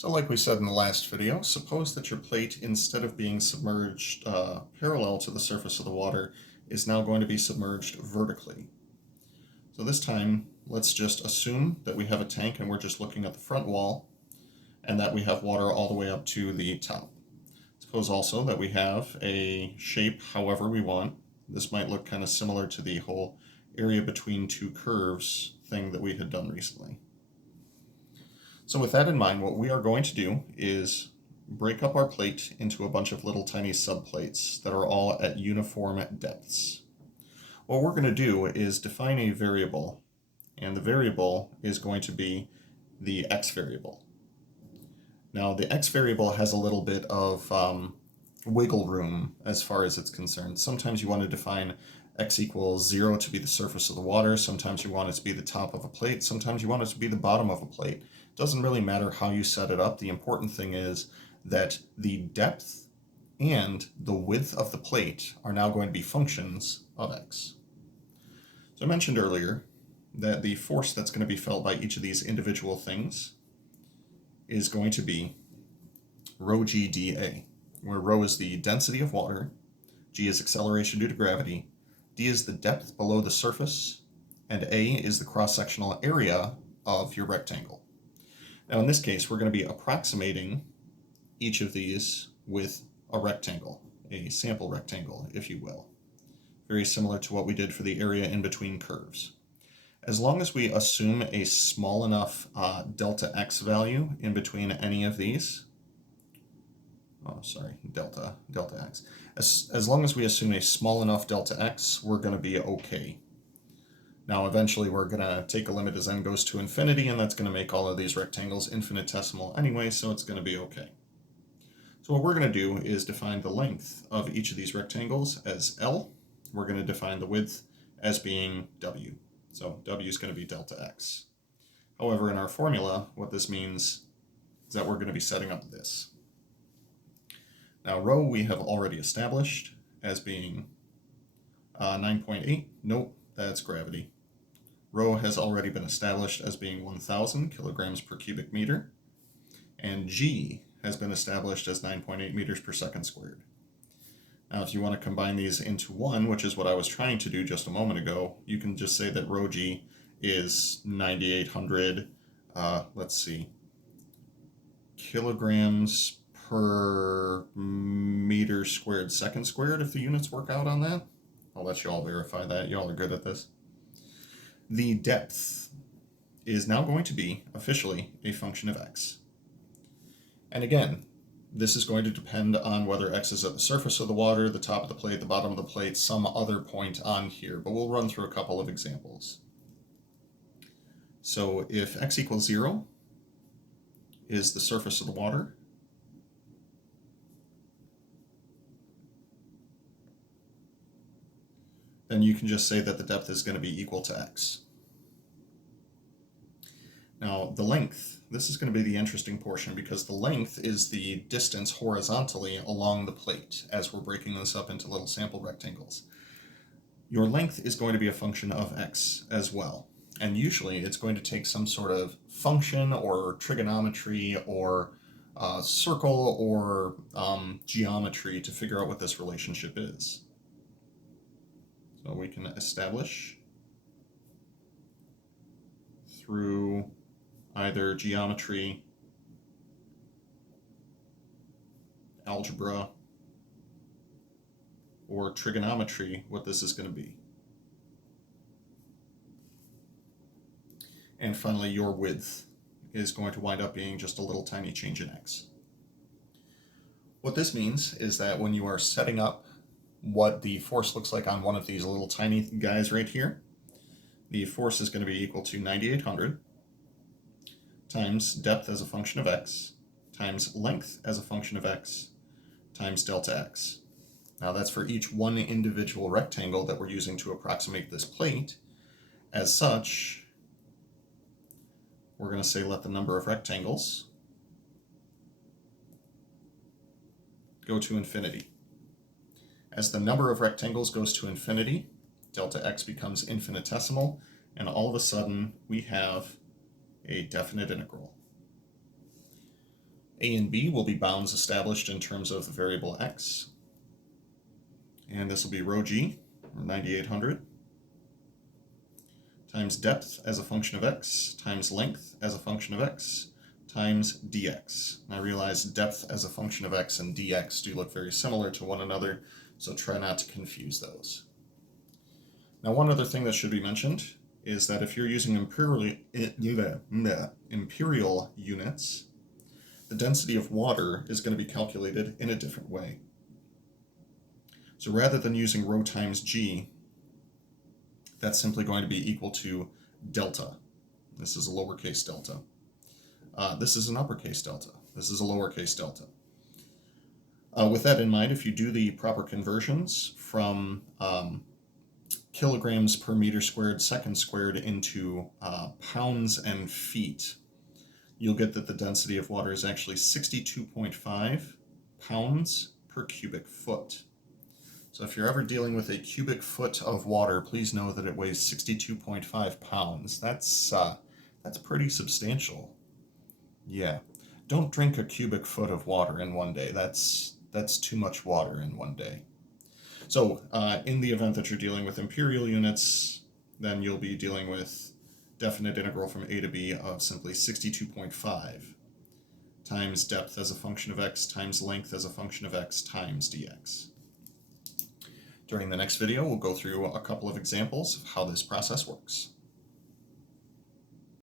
So like we said in the last video, suppose that your plate, instead of being submerged parallel to the surface of the water, is now going to be submerged vertically. So this time, let's just assume that we have a tank and we're just looking at the front wall, and that we have water all the way up to the top. Suppose also that we have a shape however we want. This might look kind of similar to the whole area between two curves thing that we had done recently. So with that in mind, what we are going to do is break up our plate into a bunch of little tiny subplates that are all at uniform depths. What we're going to do is define a variable, and the variable is going to be the x variable. Now the x variable has a little bit of wiggle room as far as it's concerned. Sometimes you want to define x equals 0 to be the surface of the water, sometimes you want it to be the top of a plate, sometimes you want it to be the bottom of a plate. It doesn't really matter how you set it up. The important thing is that the depth and the width of the plate are now going to be functions of x. So I mentioned earlier that the force that's going to be felt by each of these individual things is going to be rho g dA, where rho is the density of water, g is acceleration due to gravity, d is the depth below the surface, and a is the cross-sectional area of your rectangle. Now in this case, we're going to be approximating each of these with a rectangle, a sample rectangle, if you will. Very similar to what we did for the area in between curves. As long as we assume a small enough delta x value in between any of these, delta x. As long as we assume a small enough delta x, we're going to be okay. Now eventually we're going to take a limit as n goes to infinity, and that's going to make all of these rectangles infinitesimal anyway, so it's going to be okay. So what we're going to do is define the length of each of these rectangles as L. We're going to define the width as being W. So W is going to be delta x. However, in our formula, what this means is that we're going to be setting up this. Now rho we have already established as being 9.8. Nope, that's gravity. Rho has already been established as being 1,000 kilograms per cubic meter, and g has been established as 9.8 meters per second squared. Now if you want to combine these into one, which is what I was trying to do just a moment ago, you can just say that rho g is 9,800, kilograms per meter squared second squared, if the units work out on that. I'll let you all verify that. You all are good at this. The depth is now going to be officially a function of x. And again, this is going to depend on whether x is at the surface of the water, the top of the plate, the bottom of the plate, some other point on here, but we'll run through a couple of examples. So if x equals 0 is the surface of the water, then you can just say that the depth is going to be equal to x. Now the length, this is going to be the interesting portion, because the length is the distance horizontally along the plate as we're breaking this up into little sample rectangles. Your length is going to be a function of x as well, and usually it's going to take some sort of function or trigonometry or circle or geometry to figure out what this relationship is. So we can establish through either geometry, algebra, or trigonometry what this is going to be. And finally, your width is going to wind up being just a little tiny change in x. What this means is that when you are setting up what the force looks like on one of these little tiny guys right here, the force is going to be equal to 9,800 times depth as a function of x times length as a function of x times delta x. Now that's for each one individual rectangle that we're using to approximate this plate. As such, we're going to say let the number of rectangles go to infinity. As the number of rectangles goes to infinity, delta x becomes infinitesimal, and all of a sudden we have a definite integral. A and B will be bounds established in terms of the variable x. And this will be rho g, or 9800, times depth as a function of x, times length as a function of x, times dx. And I realize depth as a function of x and dx do look very similar to one another, so try not to confuse those. Now, one other thing that should be mentioned is that if you're using imperial units, the density of water is going to be calculated in a different way. So rather than using rho times g, that's simply going to be equal to delta. This is a lowercase delta. This is an uppercase delta. This is a lowercase delta. With that in mind, if you do the proper conversions from kilograms per meter squared second squared into pounds and feet, you'll get that the density of water is actually 62.5 pounds per cubic foot. So if you're ever dealing with a cubic foot of water, please know that it weighs 62.5 pounds. That's pretty substantial. Yeah. Don't drink a cubic foot of water in one day. That's too much water in one day. So in the event that you're dealing with imperial units, then you'll be dealing with definite integral from a to b of simply 62.5 times depth as a function of x times length as a function of x times dx. During the next video, we'll go through a couple of examples of how this process works.